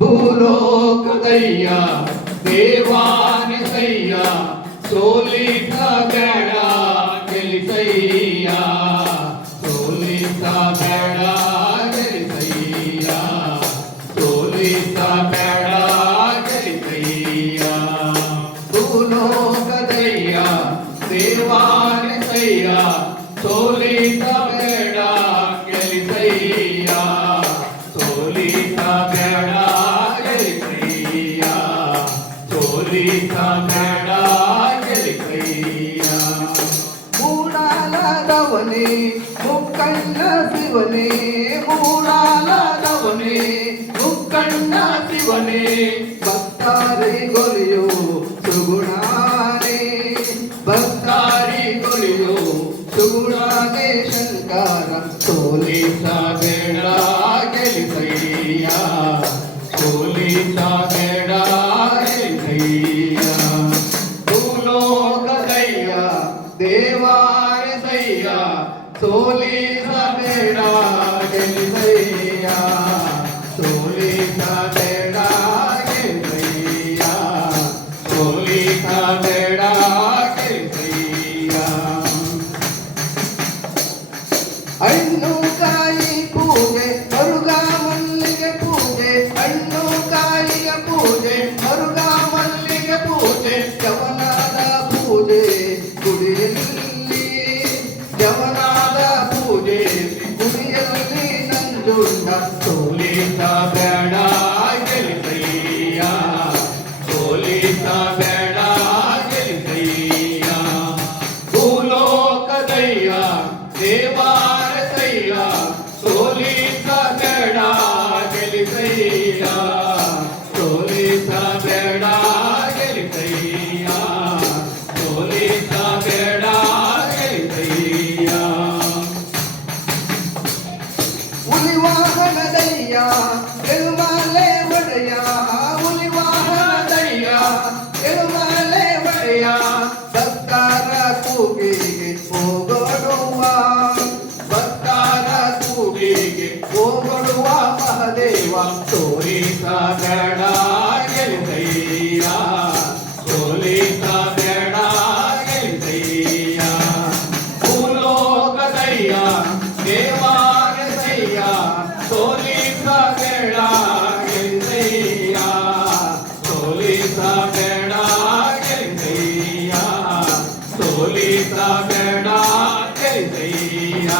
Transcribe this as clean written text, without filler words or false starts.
ಭೂಲೋಕದಯ್ಯ ದೇವಾನಿಸಯ್ಯ ಸೋಲಿಸ ಬೇಡ ಗೆಲಿಸಯ್ಯ ಸೋಲಿಸ ಬೇಡ ಗೆಲಿಸಯ್ಯ ಸೋಲಿಸ ಬೇಡ ಗೆಲಿಸಯ್ಯ ಭೂಲೋಕದಯ್ಯ ದೇವಾನಿಸಯ್ಯ ಸೋಲಿಸ ಬೇಡ ಗೆಲಿಸಯ್ಯ ಸೋಲಿಸ ಬೇಡ ಗೆಲಿಸಯ್ಯ ಸೋಲಿಸ ಬೇಡ ಗೆಲಿಸಯ್ಯ ಮೂಡಾಲದವನೇ ಮುಕ್ಕಣ್ಣ ಶಿವನೇ ಮೂಡಾಲದವನೇ ಮುಕ್ಕಣ್ಣ ಶಿವನೇ ಭಕ್ತಾರಿ ಗೊಲಿಯೋ ಸುಗುಣಾನೇ ಭಕ್ತಾರಿ ಗೊಲಿಯೋ ಸುಗುಣಾನೇ ಶಂಕರ ಸೋಲಿಸ ಬೇಡ ಗೆಲಿಸಯ್ಯ ಸೋಲಿಸ ಬೇಡ ಗೆಲಿಸಯ್ಯ ಭೂಲೋಕದಯ್ಯ ದೇವಾನಿಸಯ್ಯ ಸೋಲಿಸ ಬೇಡ ಗೆಲಿಸಯ್ಯ ಸೋಲಿಸ ಬೇಡ ಗೆಲಿಸಯ್ಯ ಸೋಲಿಸ ಬೇಡ ಗೆಲಿಸಯ್ಯ ಹಣ್ಣು ಕಾಯಿ ಪೂಜೆ ಮರುಗ ಮಲ್ಲಿಗೆ ಪೂಜೆ ಹಣ್ಣು ಕಾಯಿಯ ಪೂಜೆ ಮರುಗ ಮಲ್ಲಿಗೆ ಪೂಜೆ ಯವನಾದ ಪೂಜೆ ಗುಡಿಯಲ್ಲಿ ಯವನಾದ ಪೂಜೆ ಗುಡಿಯಲ್ಲಿ ನಂಜುಂಡ ಸೋಲಿಸ ಬೇಡ ಗೆಲಿಸಯ್ಯ ಸೋಲಿಸ ಬೇಡ ಗೆಲಿಸಯ್ಯ ಭೂಲೋಕದಯ್ಯ ದೇವಾನಿಸಯ್ಯ ಸೋಲಿಸ ಬೇಡ ಗೆಲಿಸಯ್ಯ ಸೋಲಿಸ ಬೇಡ ಗೆಲಿಸಯ್ಯ ಸೋಲಿಸ ಬೇಡ ಗೆಲಿಸಯ್ಯ ಹುಲಿವಾಹನದಯ್ಯ ಎರುಮಾಲೆ ಒಡೆಯ ಹುಲಿವಾಹನದಯ್ಯ ಎರುಮಾಲೆ ಒಡೆಯ ಭಕ್ತರ ಕೂಗಿಗೆ ಹೋಗೊಡುವ ಭಕ್ತರ ಕೂಗಿಗೆ ಹೋಗೊಡುವ ಮಹದೇವ ಸೋಲಿಸ ಬೇಡ ಗೆಲಿಸಯ್ಯ ಸೋಲಿಸ ಬೇಡ ಗೆಲಿಸಯ್ಯ ಭೂಲೋಕದಯ್ಯ ದೇವಾನಿಸಯ್ಯ ಸೋಲಿಸ ಬೇಡ ಗೆಲಿಸಯ್ಯ ಸೋಲಿಸ ಬೇಡ ಗೆಲಿಸಯ್ಯ ಸೋಲಿಸ ಬೇಡ ಗೆಲಿಸಯ್ಯ